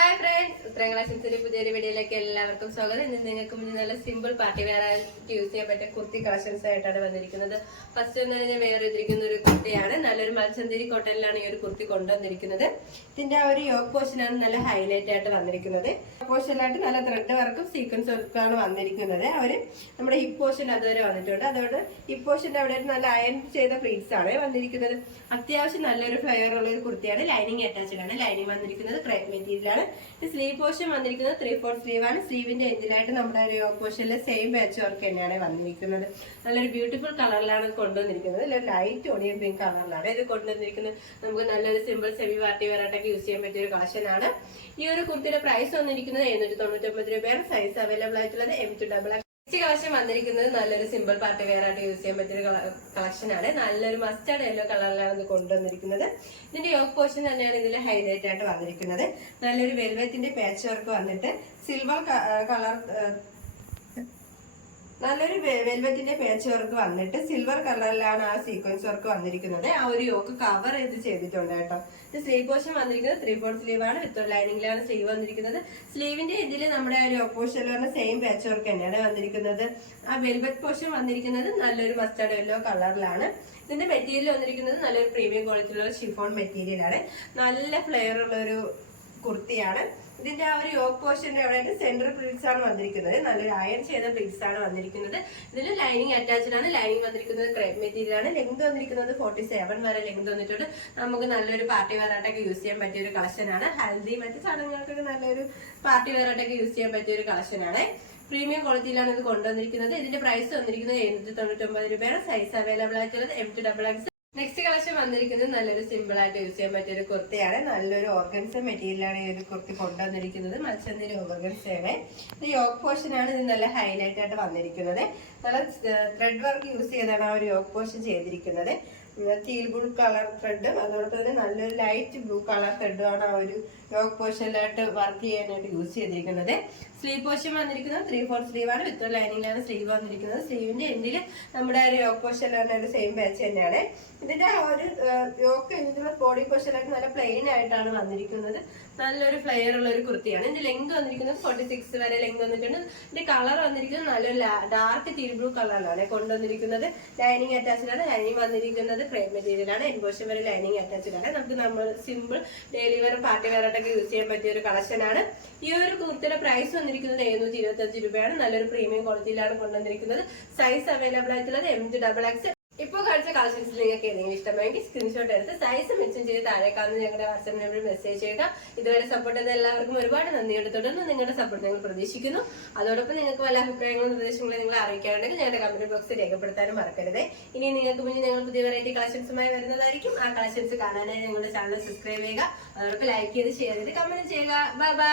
Hi friends, ഉത്തരം കളക്ഷൻസിന്റെ പുതിയൊരു വീഡിയോയിലേക്ക് എല്ലാവർക്കും സ്വാഗതം. ഇന്ന് നിങ്ങൾക്ക് മുന്നിൽ നല്ല സിമ്പിൾ പാർട്ടി വെയർ ആയിട്ട് യൂസ് ചെയ്യാൻ പറ്റിയ കുർത്തി കളക്ഷൻസ് ആയിട്ടാണ് വന്നിരിക്കുന്നത്. ഫസ്റ്റ് എന്ന് പറഞ്ഞാൽ വെയർ ചെയ്തിരിക്കുന്ന ഒരു കുർത്തിയാണ്. നല്ലൊരു മൽച്ചന്തിരി കോട്ടണിലാണ് ഈ ഒരു കുർത്തി കൊണ്ടുവന്നിരിക്കുന്നത്. ഇതിന്റെ ആ ഒരു യോക്ക് പോർഷനാണ് നല്ല ഹൈലൈറ്റ് ആയിട്ട് വന്നിരിക്കുന്നത്. പോർഷനിലായിട്ട് നല്ല ത്രെഡ് വർക്കും സീക്വൻസ് വർക്കാണ് വന്നിരിക്കുന്നത്. നമ്മുടെ ഹിപ്പ് പോർഷൻ അതുവരെ വന്നിട്ടുണ്ട്. അതോടെ ഹിപ്പ് പോർഷന്റെ അവിടെ നല്ല അയൺ ചെയ്ത പ്ലീറ്റ്സ് ആണ് വന്നിരിക്കുന്നത്. അത്യാവശ്യം നല്ലൊരു ഫ്ലെയർ ഉള്ള ഒരു കുർത്തിയാണ്. ലൈനിങ് അറ്റാച്ച്ഡ് ആണ്. ലൈനിങ് വന്നിരിക്കുന്നത് ക്രേപ്പ് മെറ്റീരിയലാണ്. സ്ലീവ് പോർഷൻ വന്നിരിക്കുന്നത് 3/4 സ്ലീവ് ആണ്. സ്ലീവിന്റെ എൻഡിലായിട്ട് നമ്മുടെ ഒരു യോക്ക് പോർഷനിലെ സെയിം പാച്ച് വർക്ക് തന്നെയാണ് വന്നിരിക്കുന്നത്. നല്ലൊരു ബ്യൂട്ടിഫുൾ കളറിലാണ് കൊണ്ടുവന്നിരിക്കുന്നത്. ലൈറ്റ് ഓണിയൻ പിങ്ക് കളറിലാണ് ഇത് കൊണ്ടുവന്നിരിക്കുന്നത്. നമുക്ക് നല്ലൊരു സിമ്പിൾ സെമി പാർട്ടി വെയർ ആയിട്ടൊക്കെ യൂസ് ചെയ്യാൻ പറ്റിയ ഒരു കളക്ഷൻ ആണ്. ഈ ഒരു കുർത്തിയുടെ പ്രൈസ് വന്നിരിക്കുന്നത് 799 രൂപയാണ്. സൈസ് അവൈലബിൾ ആയിട്ടുള്ളത് M2XX. കളക്ഷൻ വന്നിരിക്കുന്നത് നല്ലൊരു സിമ്പിൾ പാർട്ടി വെയർ ആയിട്ട് യൂസ് ചെയ്യാൻ പറ്റിയ കളക്ഷൻ ആണ്. നല്ലൊരു മസ്റ്റാർഡ് യെല്ലോ കളറിലാണ് ഇത് കൊണ്ടുവന്നിരിക്കുന്നത്. ഇതിന്റെ യോക്ക് പോർഷൻ തന്നെയാണ് ഇതിൽ ഹൈലൈറ്റ് ആയിട്ട് വന്നിരിക്കുന്നത്. നല്ലൊരു വെൽവെറ്റിന്റെ പാച്ച് വർക്ക് വന്നിട്ട് സിൽവർ കളർ നല്ലൊരു വെൽവെറ്റിന്റെ പാച്ച് വർക്ക് വന്നിട്ട് സിൽവർ കളറിലാണ് ആ സീക്വൻസ് വർക്ക് വന്നിരിക്കുന്നത്. ആ ഒരു യോക്ക് കവർ ചെയ്തിട്ടുണ്ട് കേട്ടോ. ഇത് സ്ലീവ് പോർഷൻ വന്നിരിക്കുന്നത് 3/4 സ്ലീവ് ആണ്. വിത്ത് ലൈനിങ്ങിലാണ് സ്ലീവ് വന്നിരിക്കുന്നത്. സ്ലീവിന്റെ ഇതിൽ നമ്മുടെ ആ ഒരു യോക്ക് പോർഷനിൽ സെയിം പാച്ച് വർക്ക് തന്നെയാണ് വന്നിരിക്കുന്നത്. ആ വെൽവെറ്റ് പോർഷൻ വന്നിരിക്കുന്നത് നല്ലൊരു മസ്റ്റാർഡ് യെല്ലോ കളറിലാണ്. ഇതിന്റെ മെറ്റീരിയൽ വന്നിരിക്കുന്നത് നല്ലൊരു പ്രീമിയം ക്വാളിറ്റിയിലുള്ള ഷിഫോൺ മെറ്റീരിയൽ ആണ്. നല്ല ഫ്ലെയർ ഉള്ള ഒരു കുർത്തിയാണ്. ഇതിന്റെ ആ ഒരു യോക്ക് പോർഷന്റെ അവിടെ സെന്റർ പ്ലീറ്റ്സ് ആണ് വന്നിരിക്കുന്നത്. നല്ലൊരു അയൺ ചെയ്ത പ്ലീറ്റ്സ് ആണ് വന്നിരിക്കുന്നത്. ഇതിൽ ലൈനിങ് അറ്റാച്ച്ഡ് ആണ്. ലൈനിങ് വന്നിരിക്കുന്നത് ക്രേപ്പ് മെറ്റീരിയൽ ആണ്. ലെങ്ത് വന്നിരിക്കുന്നത് 47 വരെ ലെങ്ത് വന്നിട്ടുണ്ട്. നമുക്ക് നല്ലൊരു പാർട്ടി വെയർ ആയിട്ടൊക്കെ യൂസ് ചെയ്യാൻ പറ്റിയ ഒരു കളക്ഷൻ ആണ്. ഹൽദി മറ്റു ചടങ്ങുകൾക്കൊക്കെ നല്ലൊരു പാർട്ടി വെയർ ആയിട്ടൊക്കെ യൂസ് ചെയ്യാൻ പറ്റിയ ഒരു കളക്ഷൻ ആണ്. പ്രീമിയം ക്വാളിറ്റിയിലാണ് ഇത് കൊണ്ടുവന്നിരിക്കുന്നത്. ഇതിന്റെ പ്രൈസ് വന്നിരിക്കുന്നത് 799 രൂപയാണ്. സൈസ് അവൈലബിൾ ആയിട്ടുള്ളത് M2XX. നെക്സ്റ്റ് കളക്ഷൻ വന്നിരിക്കുന്നത് നല്ലൊരു സിമ്പിൾ ആയിട്ട് യൂസ് ചെയ്യാൻ പറ്റിയ ഒരു കുർത്തിയാണ്. നല്ലൊരു ഓർഗൻസ മെറ്റീരിയലാണ് ഈ ഒരു കുർത്തി കൊണ്ടുവന്നിരിക്കുന്നത്. മൽച്ചന്തിരി ഓർഗൻസയാണ്. ഇത് യോക്ക് പോർഷൻ ആണ്. ഇത് നല്ല ഹൈലൈറ്റ് ആയിട്ട് വന്നിരിക്കുന്നത്. നല്ല ത്രെഡ് വർക്ക് യൂസ് ചെയ്താണ് ആ ഒരു യോക്ക് പോർഷൻ ചെയ്തിരിക്കുന്നത്. ടീൽ ബ്ലൂ കളർ ത്രെഡും അതോടൊപ്പം തന്നെ നല്ലൊരു ലൈറ്റ് ബ്ലൂ കളർ ത്രെഡും ആണ് ആ ഒരു യോക്ക് പോർഷനിലായിട്ട് വർക്ക് ചെയ്യാനായിട്ട് യൂസ് ചെയ്തിരിക്കുന്നത്. സ്ലീവ് പോർഷൻ വന്നിരിക്കുന്നത് 3/4 സ്ലീവ് ആണ്. വിത്ത് ലൈനിങ്ങിലാണ് സ്ലീവ് വന്നിരിക്കുന്നത്. സ്ലീവിന്റെ എൻഡിൽ നമ്മുടെ ഒരു യോക്ക് പോർഷനിലാണ് ഒരു സെയിം പാച്ച് തന്നെയാണ്. ഇതിന്റെ ആ ഒരു യോക്ക് ഇതിന്റെ ബോഡി പോർഷനായിട്ട് നല്ല പ്ലെയിൻ ആയിട്ടാണ് വന്നിരിക്കുന്നത്. നല്ലൊരു ഫ്ലെയർ ഉള്ള ഒരു കുർത്തിയാണ്. ഇതിന്റെ ലെങ്ത് വന്നിരിക്കുന്നത് 46 വരെ ലെങ്ത് വന്നിട്ടുണ്ട്. ഇതിന്റെ കളർ വന്നിരിക്കുന്നത് നല്ലൊരു ഡാർക്ക് ടീൽ ബ്ലൂ കളറിലാണ് കൊണ്ടുവന്നിരിക്കുന്നത്. ലൈനിങ് അറ്റാച്ച്ഡ് ആണ്. ലൈനിങ് വന്നിരിക്കുന്നത് ക്രേപ്പ് മെറ്റീരിയൽ ആണ്. എൻപോഷൻ വരെ ലൈനിങ് അറ്റാച്ച്ഡ് ആണ്. നമുക്ക് നമ്മൾ simple daily wear party wear ആയിട്ടൊക്കെ യൂസ് ചെയ്യാൻ പറ്റിയ ഒരു കളക്ഷൻ ആണ്. ഈ ഒരു കുർത്തിയുടെ പ്രൈസ് വന്നിരിക്കുന്നത് 725 രൂപയാണ്. നല്ലൊരു പ്രീമിയം ക്വാളിറ്റിയിലാണ് കൊണ്ടുവന്നിരിക്കുന്നത്. സൈസ് അവൈലബിൾ ആയിട്ടുള്ളത് M2XX. ഇപ്പോൾ കാണിച്ച കളക്ഷൻസ് നിങ്ങൾക്ക് ഏതെങ്കിലും ഇഷ്ടമായെങ്കിൽ സ്ക്രീൻഷോട്ട് എടുത്ത് സൈസ് മെൻഷൻ ചെയ്ത് താഴെ കാണുന്ന ഞങ്ങളുടെ വാട്സ്ആപ്പ് നമ്പറിൽ മെസ്സേജ് ചെയ്യുക. ഇതുവരെ സപ്പോർട്ട് ചെയ്ത എല്ലാവർക്കും ഒരുപാട് നന്ദിയോടെ തുടർന്ന് നിങ്ങളുടെ സപ്പോർട്ട് ഞങ്ങൾ പ്രതീക്ഷിക്കുന്നു. അതോടൊപ്പം നിങ്ങൾക്ക് വല്ല അഭിപ്രായങ്ങളും നിർദ്ദേശങ്ങളും നിങ്ങൾ അറിയിക്കാറുണ്ടെങ്കിൽ ഞങ്ങളുടെ കമന്റ് ബോക്സിൽ രേഖപ്പെടുത്താനും മറക്കരുത്. ഇനി നിങ്ങൾക്ക് മുന്നിൽ ഞങ്ങൾ പുതിയ വെറൈറ്റി കളക്ഷൻസുമായി വരുന്നതായിരിക്കും. ആ കളക്ഷൻസ് കാണാനായി ഞങ്ങളുടെ ചാനൽ സബ്സ്ക്രൈബ് ചെയ്യുക. അതോടൊപ്പം ലൈക്ക് ചെയ്ത് ഷെയർ ചെയ്ത് കമന്റ് ചെയ്യുക. Bye bye.